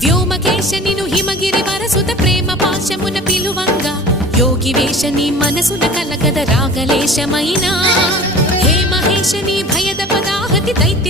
వ్యోమకేశనిను హిమగిరి వరసుత ప్రేమ పాశమున పిలువంగా యోగి వేషని మనసున కలగద రాగలేశమైనా హే మహేశని భయద పదాహతి దైత్య